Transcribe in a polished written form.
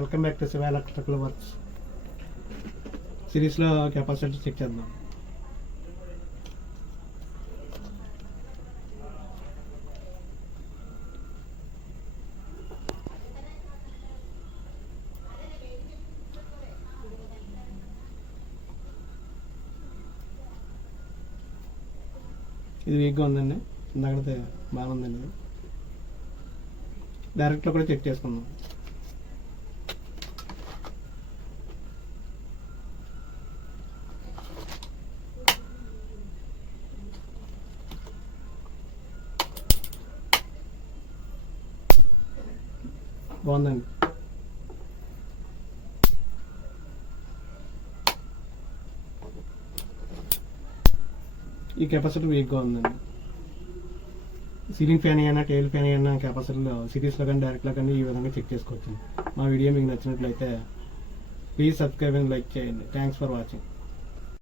Welcome back to Shiva electrical works. సిరీస్లో capacity check చేద్దాం. ఇది వీక్గా ఉందండి, ఇందాకైతే బాగుందండి. డైరెక్ట్లో కూడా చెక్ చేసుకుందాం. బాగుందండి. ఈ కెపాసిటర్ వీక్గా ఉందండి. సీలింగ్ ఫ్యాన్ అయినా టేబుల్ ఫ్యాన్ అయినా కెపాసిటర్లో సిరీస్లో కానీ డైరెక్ట్లో కానీ ఈ విధంగా చెక్ చేసుకోవచ్చు. మా వీడియో మీకు నచ్చినట్లయితే ప్లీజ్ సబ్స్క్రైబ్ అండ్ లైక్ చేయండి. Thanks for watching.